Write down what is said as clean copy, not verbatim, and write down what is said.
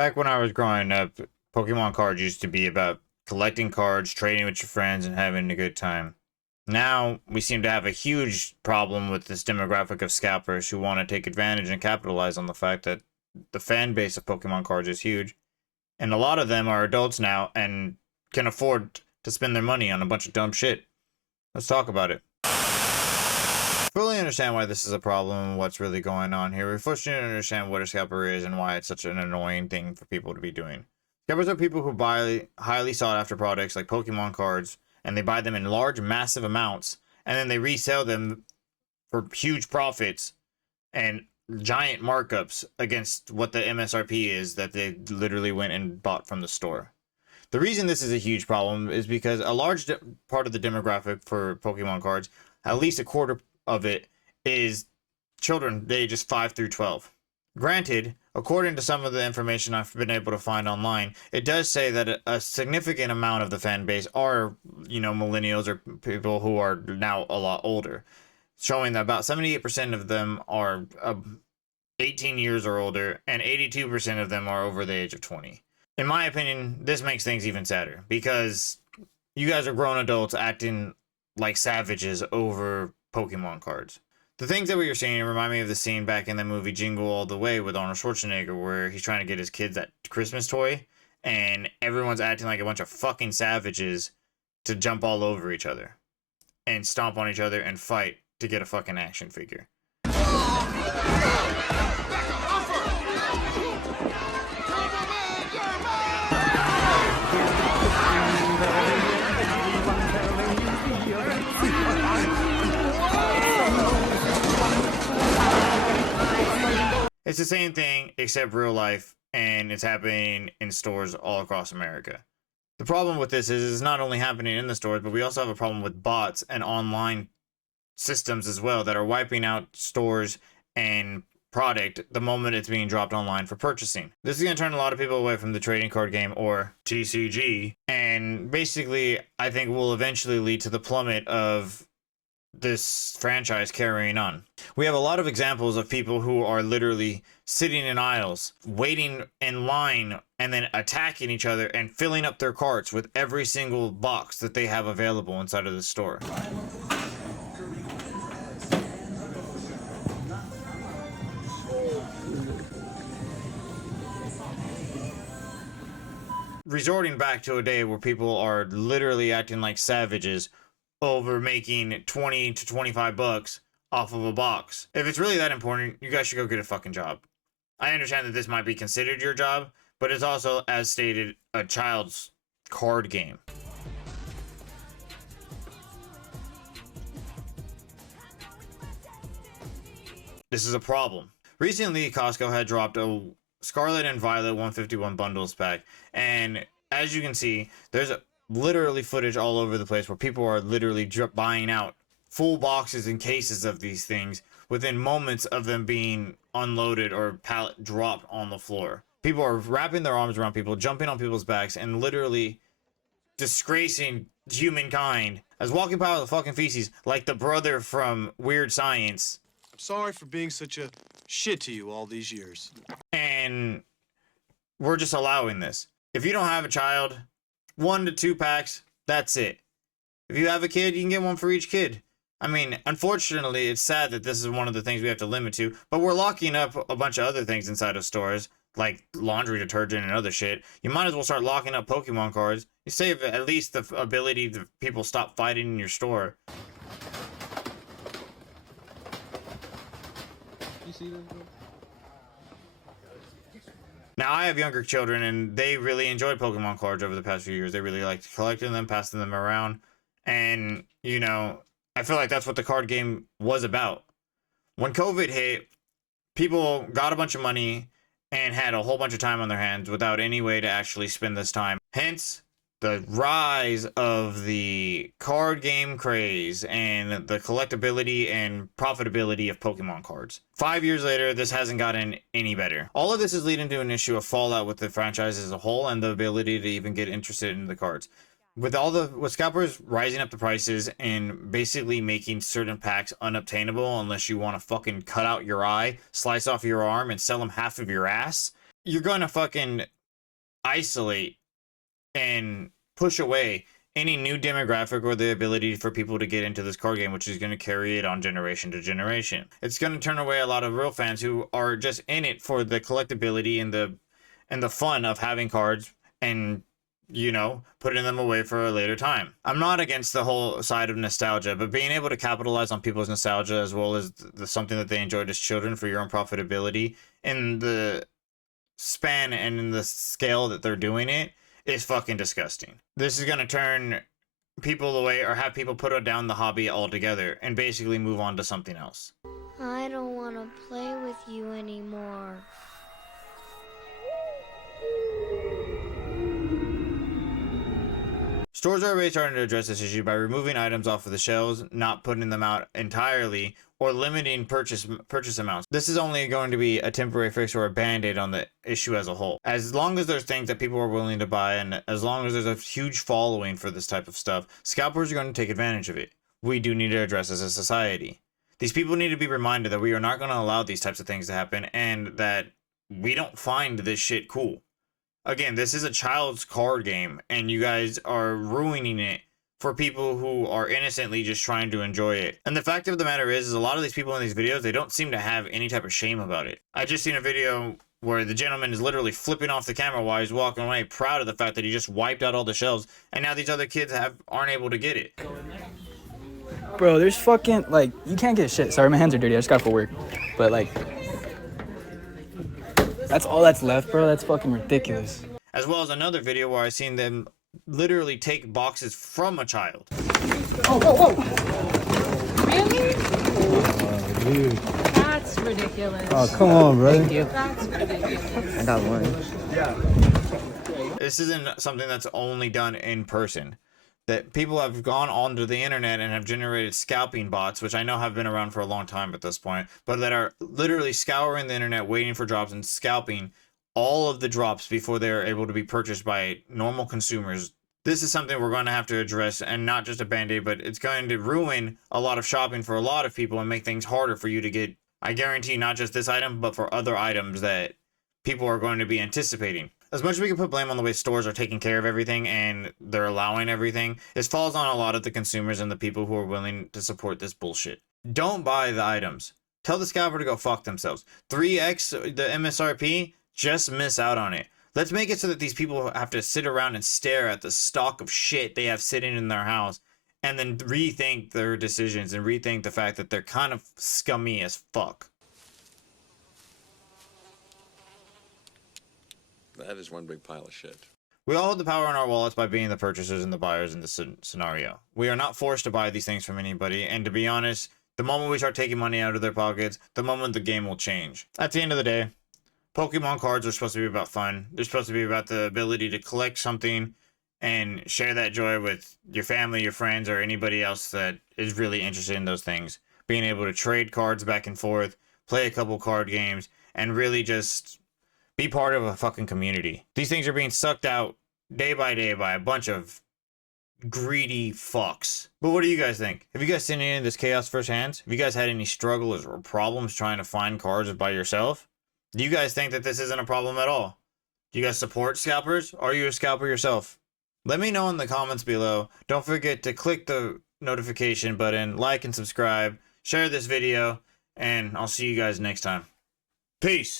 Back when I was growing up, Pokemon cards used to be about collecting cards, trading with your friends, and having a good time. Now, we seem to have a huge problem with this demographic of scalpers who want to take advantage and capitalize on the fact that the fan base of Pokemon cards is huge. And a lot of them are adults now and can afford to spend their money on a bunch of dumb shit. Let's talk about it. Fully understand why this is a problem and what's really going on here. We first need to understand what a scalper is and why it's such an annoying thing for people to be doing. Scalpers are people who buy highly sought after products like Pokemon cards, and they buy them in large, massive amounts, and then they resell them for huge profits and giant markups against what the MSRP is that they literally went and bought from the store. The reason this is a huge problem is because a large part of the demographic for Pokemon cards, at least a quarter of it, is children ages 5 through 12. Granted, according to some of the information I've been able to find online, it does say that a significant amount of the fan base are, millennials or people who are now a lot older, showing that about 78% of them are 18 years or older, and 82% of them are over the age of 20. In my opinion, this makes things even sadder because you guys are grown adults acting like savages over Pokemon cards. The things that we were seeing remind me of the scene back in the movie Jingle All the Way with Arnold Schwarzenegger, where he's trying to get his kids that Christmas toy, and everyone's acting like a bunch of fucking savages to jump all over each other and stomp on each other and fight to get a fucking action figure. It's the same thing except real life, and it's happening in stores all across America. The problem with this is it's not only happening in the stores, but we also have a problem with bots and online systems as well that are wiping out stores and product the moment it's being dropped online for purchasing. This is going to turn a lot of people away from the trading card game, or TCG, and basically I think will eventually lead to the plummet of this franchise carrying on. We have a lot of examples of people who are literally sitting in aisles, waiting in line, and then attacking each other and filling up their carts with every single box that they have available inside of the store. Resorting back to a day where people are literally acting like savages over making 20 to 25 bucks off of a box. If it's really that important, you guys should go get a fucking job. I understand that this might be considered your job, but it's also, as stated, a child's card game. This is a problem. Recently, Costco had dropped a Scarlet and Violet 151 bundles pack, and as you can see, there's literally footage all over the place where people are literally buying out full boxes and cases of these things within moments of them being unloaded or pallet dropped on the floor. People are wrapping their arms around people, jumping on people's backs, and literally disgracing humankind as walking by with the fucking feces like the brother from Weird Science. I'm sorry for being such a shit to you all these years. And we're just allowing this. If you don't have a child, 1 to 2 packs, that's it. If you have a kid, you can get one for each kid. I mean, unfortunately, it's sad that this is one of the things we have to limit to, but we're locking up a bunch of other things inside of stores, like laundry detergent and other shit. You might as well start locking up Pokemon cards. You save at least the ability to people stop fighting in your store. You see this? Now, I have younger children, and they really enjoyed Pokemon cards over the past few years. They really liked collecting them, passing them around, and, I feel like that's what the card game was about. When COVID hit, people got a bunch of money and had a whole bunch of time on their hands without any way to actually spend this time. Hence, the rise of the card game craze and the collectability and profitability of Pokemon cards. 5 years later, this hasn't gotten any better. All of this is leading to an issue of fallout with the franchise as a whole and the ability to even get interested in the cards. With scalpers rising up the prices and basically making certain packs unobtainable unless you want to fucking cut out your eye, slice off your arm, and sell them half of your ass, you're going to fucking isolate and push away any new demographic or the ability for people to get into this card game, which is going to carry it on generation to generation. It's going to turn away a lot of real fans who are just in it for the collectability and the fun of having cards and, you know, putting them away for a later time. I'm not against the whole side of nostalgia, but being able to capitalize on people's nostalgia as well as something that they enjoyed as children for your own profitability in the span and in the scale that they're doing it is fucking disgusting. This is gonna turn people away or have people put down the hobby altogether and basically move on to something else. I don't want to play with you anymore. Stores are already starting to address this issue by removing items off of the shelves, not putting them out entirely, or limiting purchase amounts. This is only going to be a temporary fix or a band-aid on the issue as a whole. As long as there's things that people are willing to buy, and as long as there's a huge following for this type of stuff, scalpers are going to take advantage of it. We do need to address as a society. These people need to be reminded that we are not going to allow these types of things to happen, and that we don't find this shit cool. Again, this is a child's card game, and you guys are ruining it for people who are innocently just trying to enjoy it. And the fact of the matter is a lot of these people in these videos, they don't seem to have any type of shame about it. I just seen a video where the gentleman is literally flipping off the camera while he's walking away, proud of the fact that he just wiped out all the shelves, and now these other kids aren't able to get it. Bro, there's fucking, like, you can't get shit. Sorry, my hands are dirty. I just got for work. But, like, that's all that's left, bro. That's fucking ridiculous. As well as another video where I seen them literally take boxes from a child. Oh. Really? Oh, dude. That's ridiculous. Oh, come on, brother. Thank you. That's ridiculous. I got one. This isn't something that's only done in person. That people have gone onto the internet and have generated scalping bots, which I know have been around for a long time at this point, but that are literally scouring the internet, waiting for drops and scalping all of the drops before they're able to be purchased by normal consumers. This is something we're going to have to address, and not just a band-aid, but it's going to ruin a lot of shopping for a lot of people and make things harder for you to get, I guarantee, not just this item, but for other items that people are going to be anticipating. As much as we can put blame on the way stores are taking care of everything and they're allowing everything, it falls on a lot of the consumers and the people who are willing to support this bullshit. Don't buy the items. Tell the scalper to go fuck themselves. 3x the MSRP, just miss out on it. Let's make it so that these people have to sit around and stare at the stock of shit they have sitting in their house and then rethink their decisions and rethink the fact that they're kind of scummy as fuck. That is one big pile of shit. We all hold the power in our wallets by being the purchasers and the buyers in this scenario. We are not forced to buy these things from anybody, and to be honest, the moment we start taking money out of their pockets, the moment the game will change. At the end of the day, Pokemon cards are supposed to be about fun. They're supposed to be about the ability to collect something and share that joy with your family, your friends, or anybody else that is really interested in those things. Being able to trade cards back and forth, play a couple card games, and really just be part of a fucking community. These things are being sucked out day by day by a bunch of greedy fucks. But what do you guys think? Have you guys seen any of this chaos firsthand? Have you guys had any struggles or problems trying to find cards by yourself? Do you guys think that this isn't a problem at all? Do you guys support scalpers? Are you a scalper yourself? Let me know in the comments below. Don't forget to click the notification button, like and subscribe, share this video, and I'll see you guys next time. Peace!